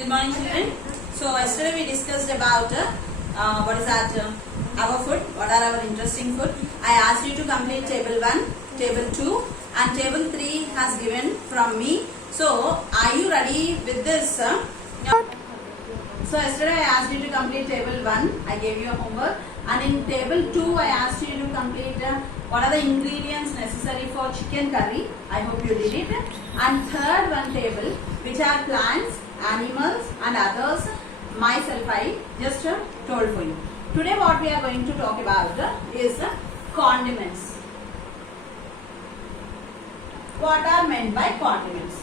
Good morning, children. So yesterday we discussed about what is that our food, what are our interesting food. I asked you to complete table 1, table 2 and table 3 has given from me. So are you ready with this? So yesterday I asked you to complete table 1, I gave you a homework, and in table 2 I asked you to complete what are the ingredients necessary for chicken curry. I hope you did it. And third one table, which are plants, animals and others, myself I just told for you. Today what we are going to talk about is condiments. What are meant by condiments?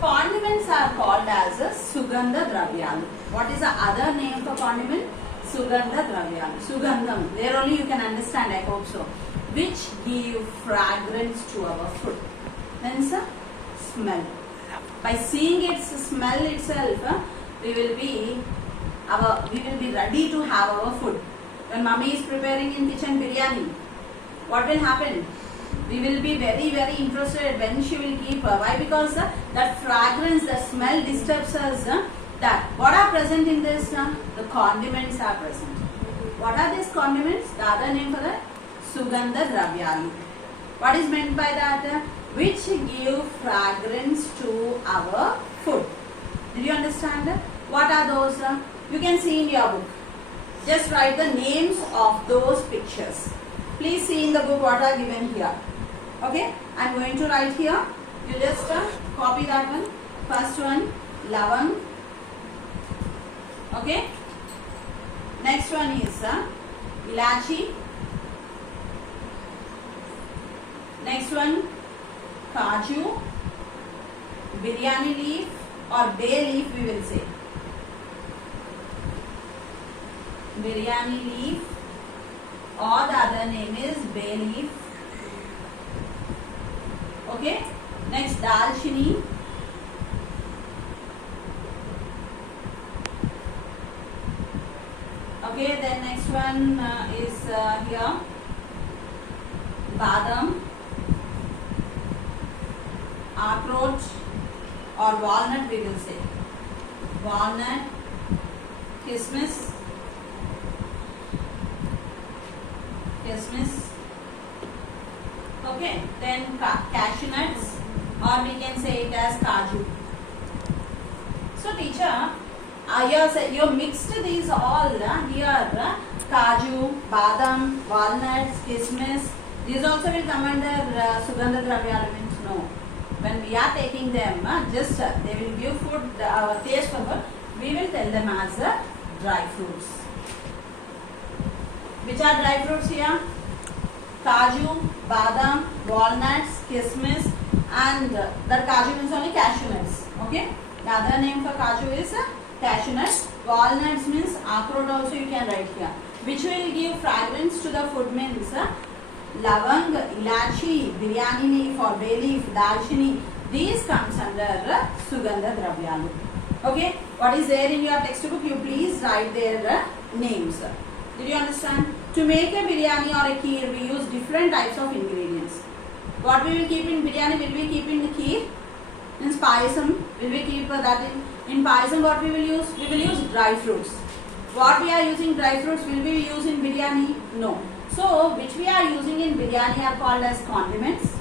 Condiments are called as Sugandha Dravyalu. What is the other name for condiment? Sugandha Dravyalu. Sugandham. There only you can understand, I hope so. Which give fragrance to our food. Hence, smell. By seeing its smell itself, we will be ready to have our food. When mummy is preparing in kitchen biryani, what will happen? We will be very interested when she will keep her. Why? Because that fragrance, the smell disturbs us. That what are present in this? The condiments are present. What are these condiments? The other name for that? Sugandha Dravyalu. What is meant by that? Which give fragrance to our food. Did you understand? What are those? You can see in your book. Just write the names of those pictures. Please see in the book what are given here. Okay, I am going to write here. You just copy that one. First one, lavang. Okay. Next one is ilachi. Next one, kaju. Biryani leaf or bay leaf we will say. Biryani leaf, or the other name is bay leaf. Okay. Next, dalchini. Okay. Then next one is here badam, akhroot or walnut we will say. Walnut, kismis. Okay, then cashew nuts, or we can say it as kaju. So teacher, you mixed these all here, kaju, badam, walnuts, kismis. These also will come under Sugandha Dravyalu. No. When we are taking them, just they will give food, our taste for food, we will tell them as dry fruits. Which are dry fruits here? Kaju, badam, walnuts, kismis, and that kaju means only cashew nuts. Okay. The other name for kaju is cashew nuts. Walnuts means akhroot also you can write here. Which will give fragrance to the food means lavang, ilachi, biryani leaf or bay leaf, dalchini. These comes under Sugandha Dravyalu. Okay. What is there in your textbook? You please write their names. Did you understand? To make a biryani or a kheer, we use different types of ingredients. What we will keep in biryani, will we keep in the kheer? Means payasam, will we keep that in payasam? What we will use? We will use dry fruits. What we are using dry fruits, will we use in biryani? No. So, which we are using in biryani are called as condiments.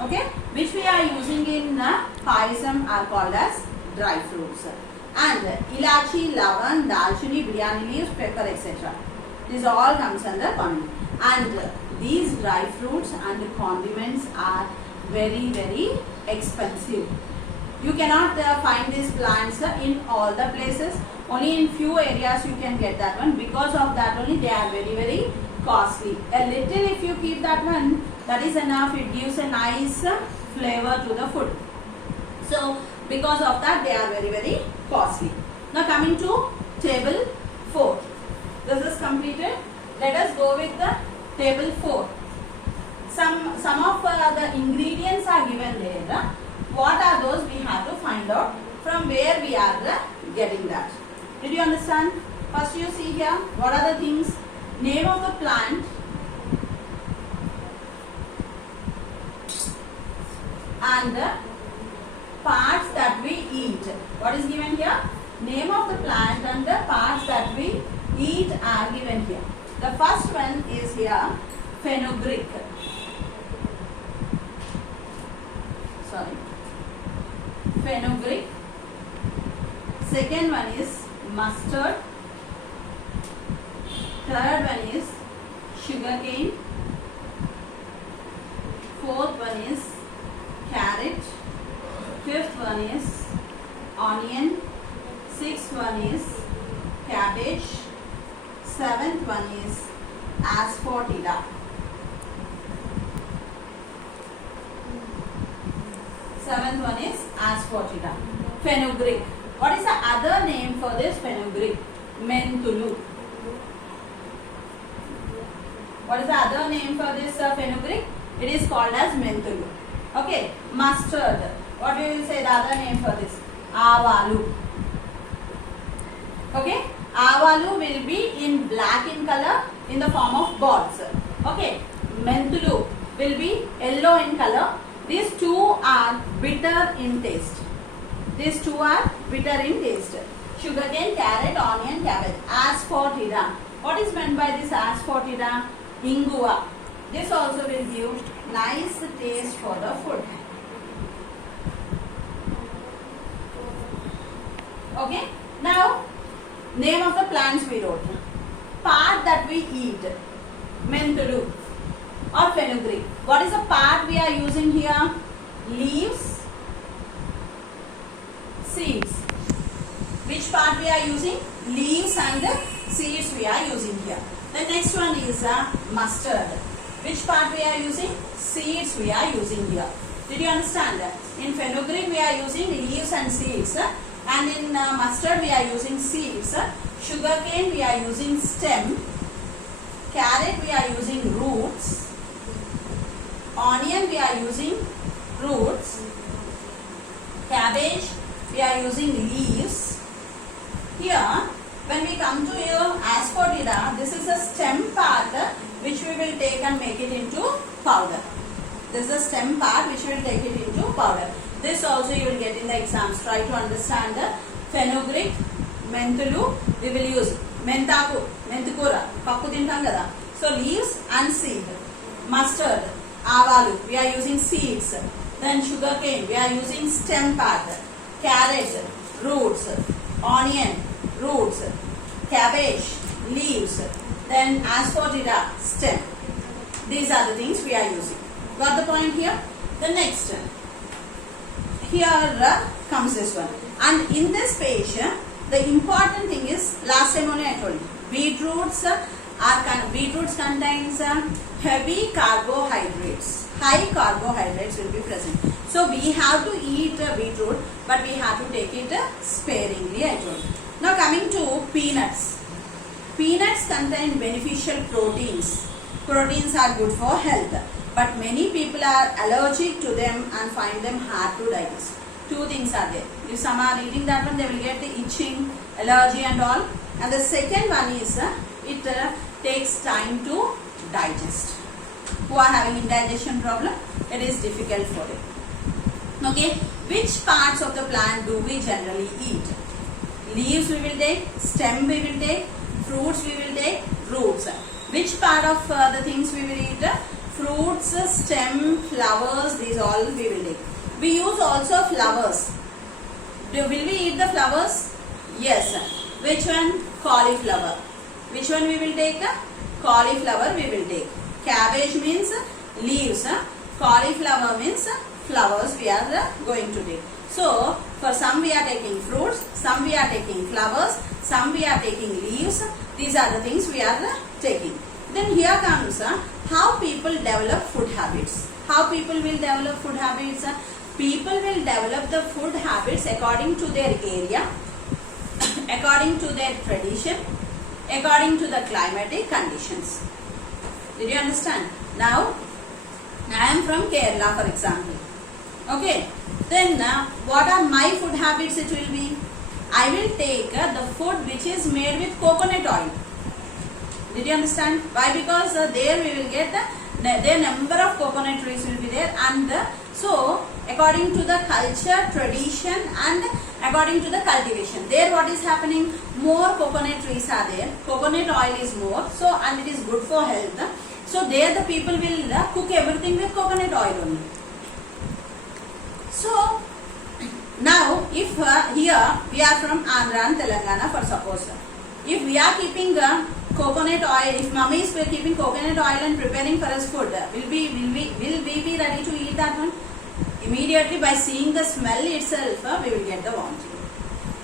Okay? Which we are using in payasam are called as dry fruits. And ilachi, lavang, dalchini, biryani leaves, pepper, etc. This all comes under condiment. And these dry fruits and condiments are very expensive. You cannot find these plants in all the places. Only in few areas you can get that one. Because of that only they are very costly. A little if you keep that one, that is enough. It gives a nice flavor to the food. So because of that they are very costly. Now coming to table 4. This is completed. Let us go with the table 4. Some of the ingredients are given there. What are those? We have to find out from where we are getting that. Did you understand? First you see here, what are the things? Name of the plant and parts that we eat. What is given here? heat are given here. The first one is here fenugreek. Sorry, fenugreek. Second one is mustard. Third one is sugarcane. Fourth one is carrot. Fifth one is onion. Sixth one is cabbage. Seventh one is asafoetida. Seventh one is asafoetida. Fenugreek. What is the other name for this fenugreek? Menthulu. What is the other name for this fenugreek? It is called as menthulu. Okay. Mustard. What we will say the other name for this? Avalu. Okay. Avalu will be in black in color in the form of balls. Okay. Menthulu will be yellow in color. These two are bitter in taste. These two are bitter in taste. Sugarcane, carrot, onion, cabbage. Asafoetida. What is meant by this asafoetida? Ingua. This also will give nice taste for the food. Okay. Now, name of the plants we wrote. Part that we eat. Menthulu or fenugreek. What is the part we are using here? Leaves, seeds. Which part we are using? Leaves and seeds we are using here. The next one is mustard. Which part we are using? Seeds we are using here. Did you understand? In fenugreek we are using leaves and seeds, and in mustard we are using seeds. Sugarcane we are using stem. Carrot we are using roots. Onion we are using roots. Cabbage we are using leaves. Here, when we come to your asafoetida, this is the stem part which we will take and make it into powder. This is the stem part which we will take it into powder. This also you will get in the exams. Try to understand the fenugreek, menthulu, we will use mentaku, menthukura, pappu tintam kada. So leaves and seed. Mustard, avalu, we are using seeds. Then sugarcane, we are using stem part. Carrot, roots. Onion, roots. Cabbage, leaves. Then asafoetida, stem. These are the things we are using. Got the point here? The next. Here comes this one. And in this page, the important thing is, last time only I told you, beetroots contains heavy carbohydrates. High carbohydrates will be present. So we have to eat beetroot, but we have to take it sparingly, I told you. Now coming to peanuts. Peanuts contain beneficial proteins. Proteins are good for health, but many people are allergic to them and find them hard to digest. Two things are there. If some are eating that one, they will get the itching, allergy and all. And the second one is it takes time to digest. Who are having indigestion problem, it is difficult for it. Okay, which parts of the plant do we generally eat? Leaves we will take, stem we will take, fruits we will take, roots. Which part of the things we will eat? Fruits, stem, flowers, these all we will take. We use also flowers. Will we eat the flowers? Yes. Which one? Cauliflower. Which one we will take? Cauliflower we will take. Cabbage means leaves. Cauliflower means flowers we are going to take. So, for some we are taking fruits, some we are taking flowers, some we are taking leaves. These are the things we are taking. Then here comes how people develop food habits. How people will develop food habits? People will develop the food habits according to their area, according to their tradition, according to the climatic conditions. Did you understand? Now, I am from Kerala, for example. Okay. Then, what are my food habits it will be? I will take the food which is made with coconut oil. Did you understand? Why? Because there we will get their number of coconut trees will be there, and so according to the culture, tradition and According to the cultivation, there what is happening, more coconut trees are there, coconut oil is more, so and it is good for health. So there the people will cook everything with coconut oil only. So now if here we are from Andhra and Telangana, for suppose, if we are keeping coconut oil, if mummy is keeping coconut oil and preparing for us food, will we be ready to eat that one? Immediately by seeing the smell itself, we will get the vomiting.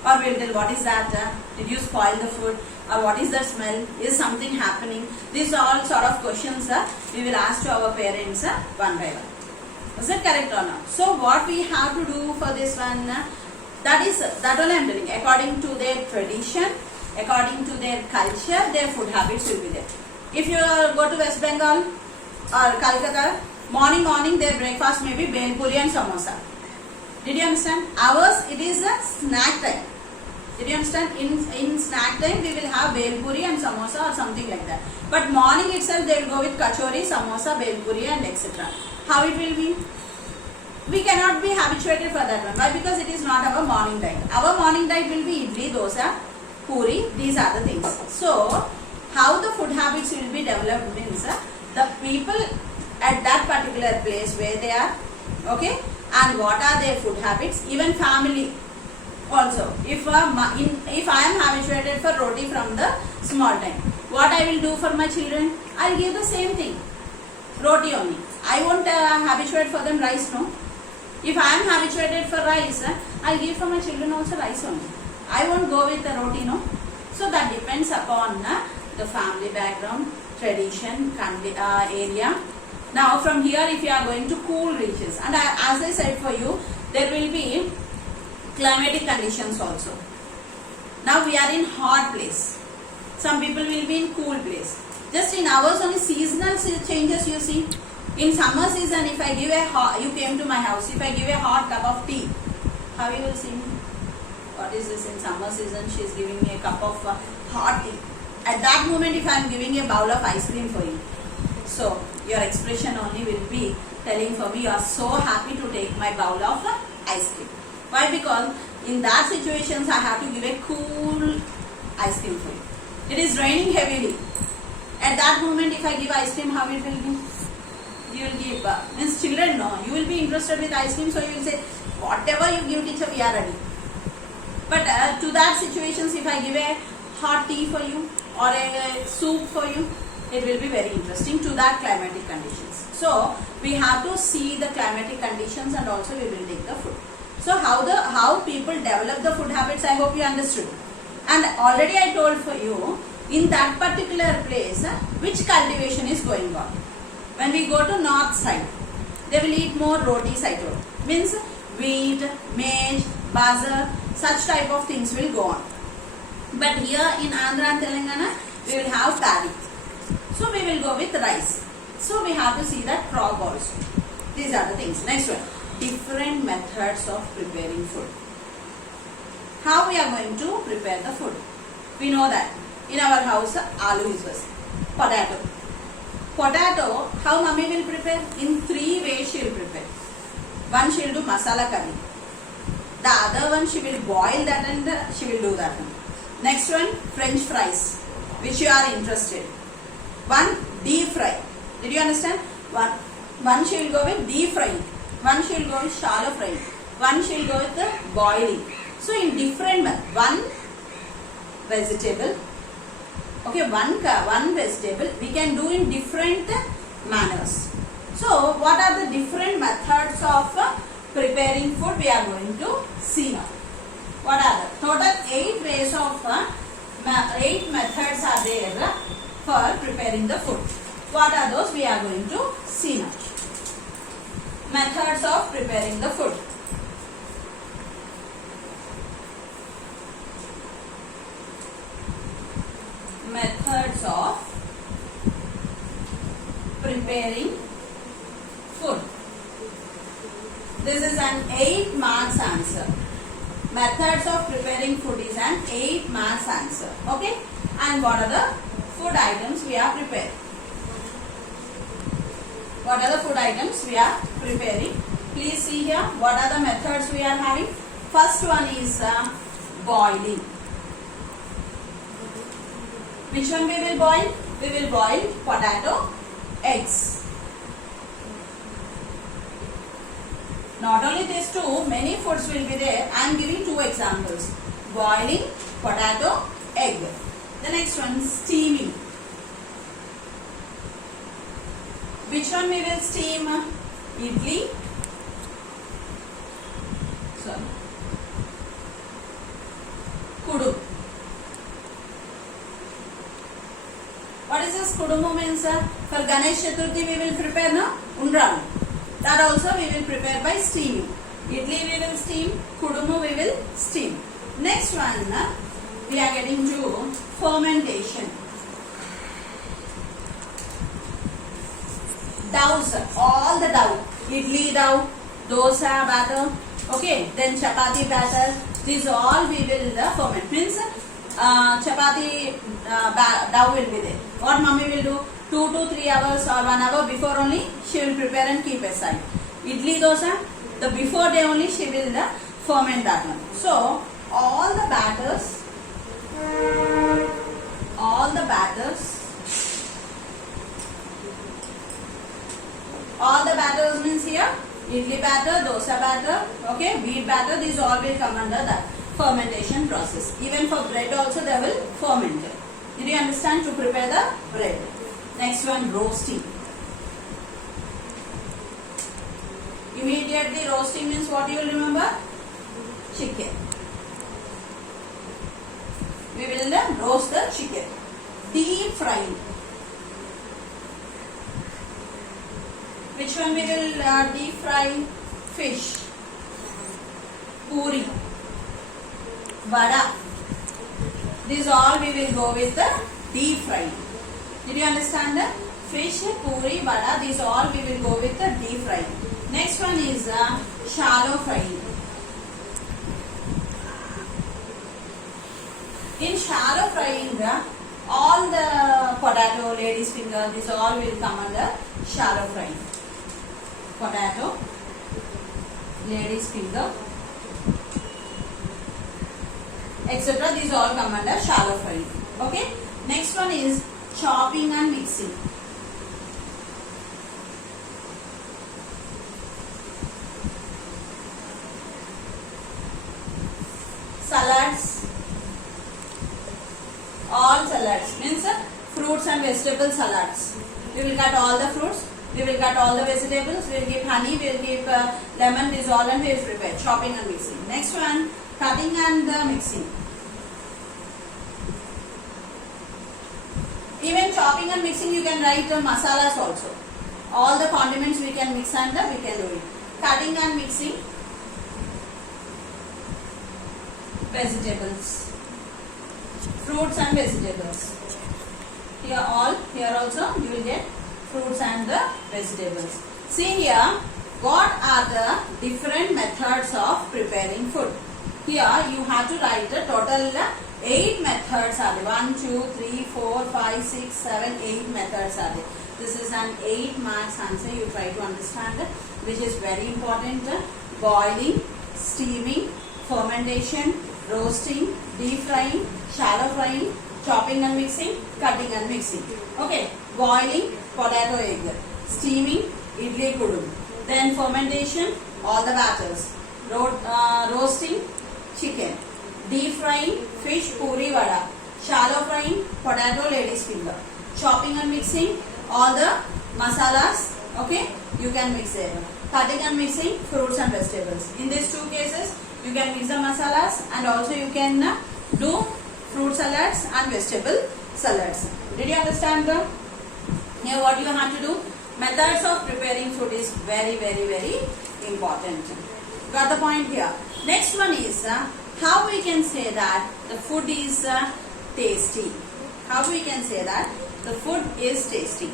Or we will tell, what is that? Did you spoil the food? Or what is that smell? Is something happening? These are all sort of questions we will ask to our parents one by one. Is it correct or not? So what we have to do for this one, that only I am telling. According to their tradition, according to their culture, their food habits will be there. If you go to West Bengal or Calcutta, morning their breakfast may be bel puri and samosa. Did you understand? Ours, it is a snack time. Did you understand? In snack time we will have bel puri and samosa or something like that. But morning itself they will go with kachori, samosa, bel puri and etc. How it will be? We cannot be habituated for that one. Why? Because it is not our morning diet. Our morning diet will be idli, dosa, puri, these are the things. So how the food habits will be developed means the people at that particular place where they are, okay, and what are their food habits, even family also. If I am habituated for roti from the small time, what I will do for my children, I will give the same thing, roti only. I won't habituate for them rice, no. If I am habituated for rice, I will give for my children also rice only. I won't go with the roti, no. So that depends upon the family background, tradition, area. Now from here, if you are going to cool regions, and as I said for you, there will be climatic conditions also. Now we are in hot place. Some people will be in cool place. Just in ours only seasonal changes you see. In summer season, if I give you came to my house, if I give a hot cup of tea, how you will see me? What is this in summer season? She is giving me a cup of hot tea. At that moment, if I am giving a bowl of ice cream for you, so your expression only will be telling for me you are so happy to take my bowl of ice cream. Why? Because in that situations I have to give a cool ice cream for you. It is raining heavily. At that moment, if I give ice cream, how it will be? You will give, means children know, you will be interested with ice cream, so you will say, whatever you give teacher, we are ready. But to that situations, if I give a hot tea for you or a soup for you, it will be very interesting to that climatic conditions. So we have to see the climatic conditions and also we will take the food. So how people develop the food habits, I hope you understood. And already I told for you, in that particular place, which cultivation is going on. When we go to north side, they will eat more rotis, I told. Means wheat, maize, bazar, such type of things will go on. But here in Andhra and Telangana, we will have paddy. So we will go with rice. So we have to see that crop also. These are the things. Next one. Different methods of preparing food. How we are going to prepare the food? We know that in our house, aloo is first. Potato. Potato, how mummy will prepare? In 3 ways she will prepare. One she will do masala curry. The other one she will boil that and she will do that one. Next one, French fries, which you are interested. One, deep fry. Did you understand? One she will go with deep frying. One she will go with shallow frying. One she will go with the boiling. So in different, one vegetable, okay, one vegetable we can do in different manners. So what are the different methods of preparing food we are going to see now. What are the total 8 ways of 8 methods are there for preparing the food. What are those we are going to see now. Methods of preparing the food. Methods of preparing food. This is an 8 marks answer. Methods of preparing food is an 8 marks answer. Okay? And what are the food items we are preparing? What are the food items we are preparing? Please see here. What are the methods we are having? First one is boiling. Which one we will boil? We will boil potato, eggs. Not only these two, many foods will be there. I am giving two examples. Boiling, potato, egg. The next one, steaming. Which one we will steam? Idli. Sorry. Kudu. What is this kudumu means? For Ganesh Chaturthi we will prepare no? Undralu. That also we will prepare by steaming. Idli we will steam, kudumu we will steam. Next one, we are getting to fermentation. Doughs, all the dough. Idli dough, dosa batter, okay, then chapati batter. These all we will ferment. Means chapati dough will be there. What mummy will do? 2 to 3 hours or 1 hour before only she will prepare and keep aside. Idli dosa, the before day only she will ferment that one. So all the batters means here idli batter, dosa batter, okay, wheat batter, these all will come under that fermentation process. Even for bread also they will ferment. Did you understand? To prepare the bread. Next one, roasting. Immediately roasting means what you will remember? Chicken. We will roast the chicken. Deep frying. Which one we will deep fry? Fish. Puri. Vada. These all we will go with the deep frying. Did you understand the fish, puri, vada? These all we will go with the deep frying. Next one is shallow frying. In shallow frying, all the potato, lady's finger, these all will come under shallow frying. Potato, lady's finger, etc. These all come under shallow frying. Okay. Next one is chopping and mixing. Salads. All salads means fruits and vegetable salads. We will cut all the fruits. We will cut all the vegetables. We will give honey. We will give lemon. This all and we will prepare. Chopping and mixing. Next one, cutting and mixing. Even chopping and mixing you can write masalas also. All the condiments we can mix and we can do it. Cutting and mixing vegetables, fruits and vegetables. Here also you will get fruits and the vegetables. See here, what are the different methods of preparing food? Here you have to write the total 8 methods are there. 1, 2, 3, 4, 5, 6, 7, 8 methods are there. This is an 8 marks answer. You try to understand which is very important. Boiling, steaming, fermentation, roasting, deep frying, shallow frying, chopping and mixing, cutting and mixing. Okay, boiling, potato egg, steaming, idli kudu. Then fermentation, all the batters. Roasting, chicken. Deep frying, fish, puri, vada. Shallow frying, potato, lady's finger. Chopping and mixing, all the masalas, okay, you can mix there. Cutting and mixing, fruits and vegetables. In these two cases, you can mix the masalas and also you can do fruit salads and vegetable salads. Did you understand? Here what you have to do? Methods of preparing food is very, very, very important. Got the point here? Next one is how we can say that the food is tasty. How we can say that the food is tasty.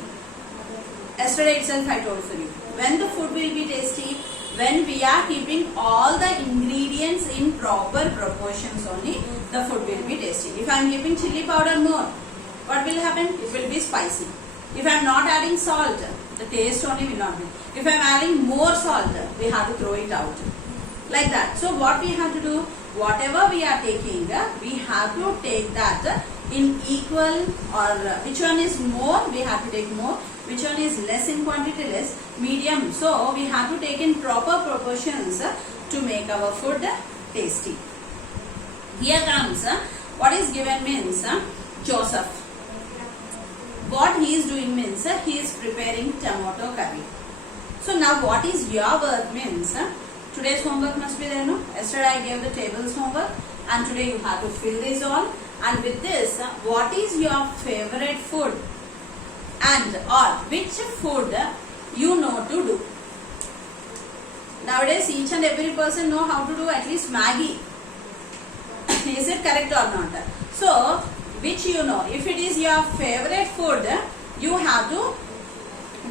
Yesterday itself I told for you. When the food will be tasty, when we are keeping all the ingredients in proper proportions only, the food will be tasty. If I am keeping chili powder more, what will happen? It will be spicy. If I am not adding salt, the taste only will not be. If I am adding more salt, we have to throw it out. like that. So what we have to do, whatever we are taking, we have to take that in equal, or which one is more, we have to take more, which one is less in quantity, less, medium. So we have to take in proper proportions to make our food tasty. Here comes what is given means Joseph. What he is doing means he is preparing tomato curry. So now what is your work means today's homework must be there, no? Yesterday I gave the tables homework and today you have to fill this all. And with this, what is your favorite food and or which food you know to do? Nowadays each and every person know how to do at least Maggi. Is it correct or not? So which you know, if it is your favorite food, you have to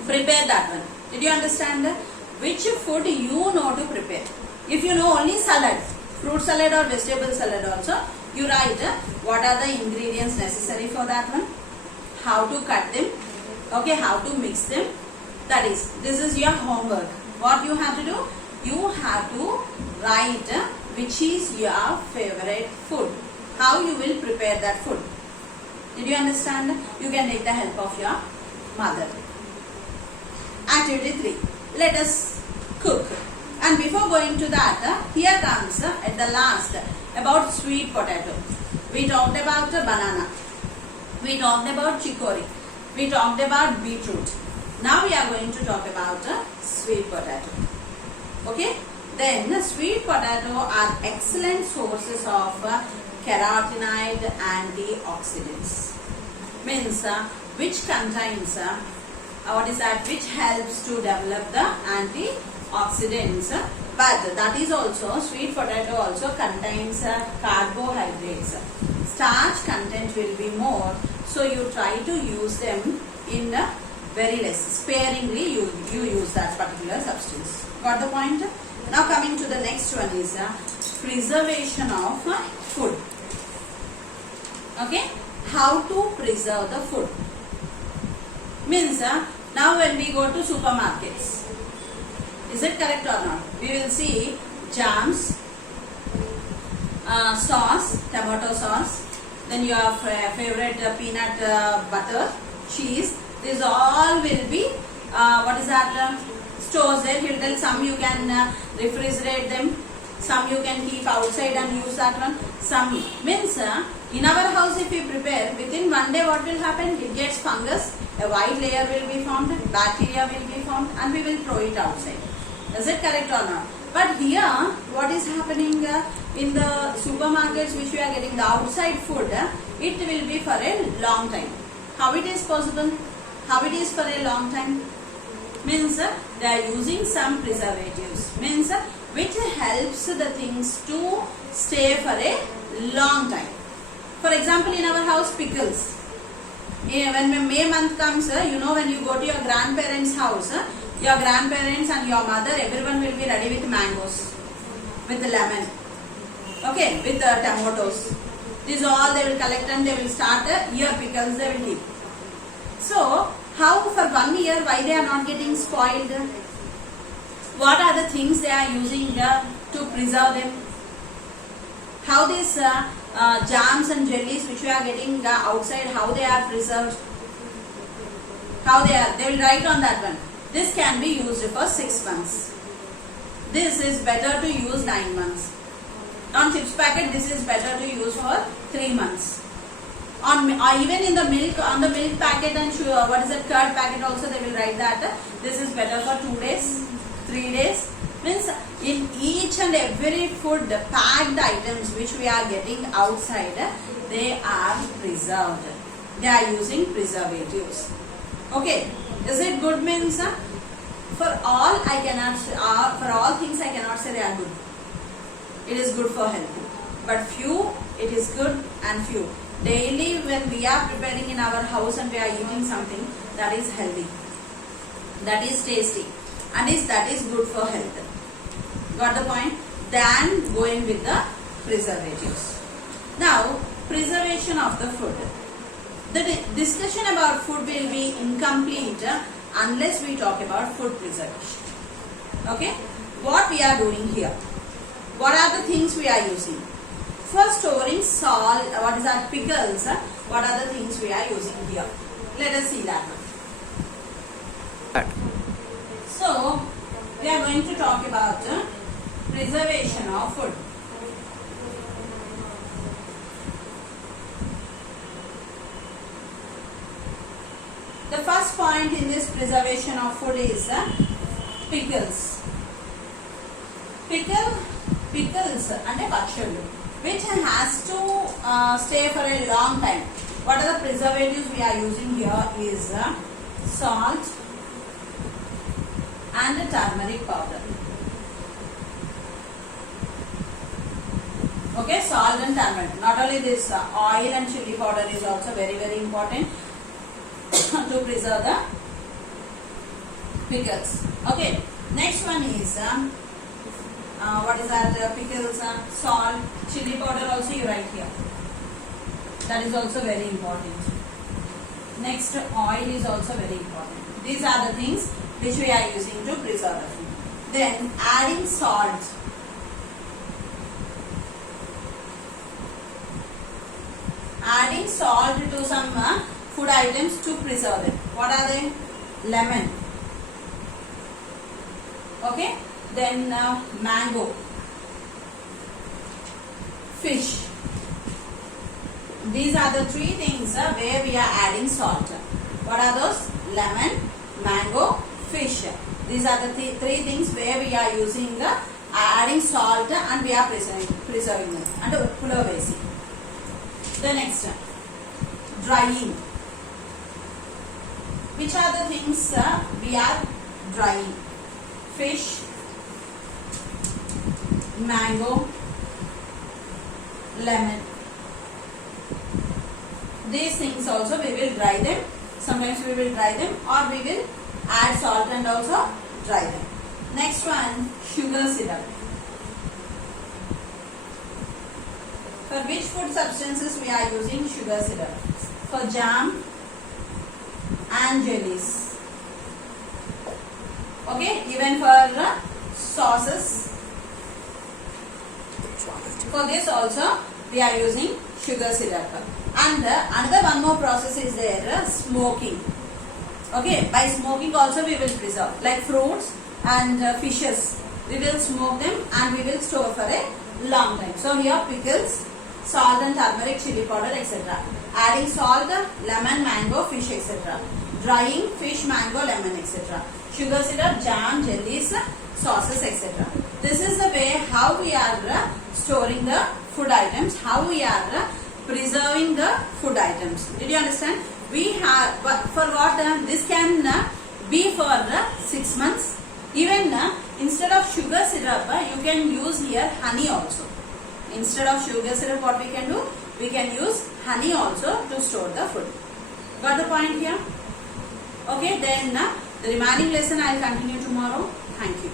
prepare that one. Did you understand? Which food you know to prepare. If you know only salad, fruit salad or vegetable salad also, you write what are the ingredients necessary for that one, how to cut them, okay, how to mix them. That is, this is your homework. What you have to do? You have to write which is your favorite food, how you will prepare that food. Did you understand? You can take the help of your mother. Activity 3. Let us cook. And before going to that, here comes at the last about sweet potato. We talked about banana. We talked about chicory. We talked about beetroot. Now we are going to talk about sweet potato. Okay? Then sweet potato are excellent sources of carotenoid antioxidants. Means which contains what is that, which helps to develop the antioxidants, but that is also, sweet potato also contains carbohydrates. Starch content will be more, so you try to use them in very less, sparingly you use that particular substance. Got the point? Now coming to the next one is preservation of food. Okay, how to preserve the food means now when we go to supermarkets, is it correct or not? We will see jams, sauce, tomato sauce, then your favorite peanut butter, cheese. These all will be what is that? Stores there. He will tell some you can refrigerate them, some you can keep outside and use that one. Some means in our house if we prepare, within one day what will happen? It gets fungus, a white layer will be formed, bacteria will be formed, and we will throw it outside. Is it correct or not? But here what is happening in the supermarkets which we are getting the outside food, it will be for a long time. How it is possible? How it is for a long time? Means they are using some preservatives. Means which helps the things to stay for a long time. For example, in our house, pickles. When May month comes, you know, when you go to your grandparents' house, your grandparents and your mother, everyone will be ready with mangoes, with lemon, okay, with tomatoes. These all they will collect and they will start year pickles they will keep. So, how for 1 year, why they are not getting spoiled? What are the things they are using to preserve them? How these jams and jellies which we are getting outside, how they are preserved? How they are? They will write on that one. This can be used for 6 months. This is better to use 9 months. On chips packet, this is better to use for 3 months. On even in the milk, on the milk packet and what is that, curd packet also they will write that this is better for 2 days, 3 days. Means in each and every food packed items which we are getting outside, they are preserved. They are using preservatives. Okay, is it good? Means for all I cannot for all things I cannot say they are good. It is good for health, but few it is good and few. Daily when we are preparing in our house and we are eating something that is healthy, that is tasty, and that is good for health. Got the point? Than going with the preservatives. Now, preservation of the food. The discussion about food will be incomplete unless we talk about food preservation. Okay? What we are doing here? what are the things we are using? For storing salt, what is that, pickles, what are the things we are using here? Let us see that one. So, we are going to talk about preservation of food. The first point in this preservation of food is pickles. Pickles and pachadu, which has to stay for a long time. What are the preservatives we are using here is salt and turmeric powder. Okay, salt and turmeric. Not only this, oil and chili powder is also very important to preserve the pickles. Okay, next one is what is that, pickles, salt, chili powder also you write here. That is also very important. Next, oil is also very important. These are the things which we are using to preserve the food. Then adding salt. Adding salt to some food items to preserve them. What are they? Lemon. Okay. Then mango. Fish. These are the three things where we are adding salt. What are those? Lemon, mango, fish. These are the three things where we are using adding salt and we are preserving them. And uppulo vesi. The next, drying. Which are the things we are drying? Fish, mango, lemon. These things also we will dry them. Sometimes we will dry them or we will add salt and also dry them. Next one, sugar syrup. For which food substances we are using sugar syrup? For jam and jellies. Okay, even for sauces. For this also we are using sugar syrup. And another one more process is there, smoking. Okay, by smoking also we will preserve. Like fruits and fishes, we will smoke them and we will store for a long time. So here pickles, salt and turmeric, chili powder, etc. Adding salt, lemon, mango, fish, etc. Drying fish, mango, lemon, etc. Sugar syrup, jam, jellies, sauces, etc. This is the way how we are storing the food items, how we are preserving the food items. Did you understand? We have, for what, this can be for 6 months. Even instead of sugar syrup, you can use here honey also. Instead of sugar syrup, what we can do? We can use honey also to store the food. Got the point here? Okay, then the remaining lesson I will continue tomorrow. Thank you.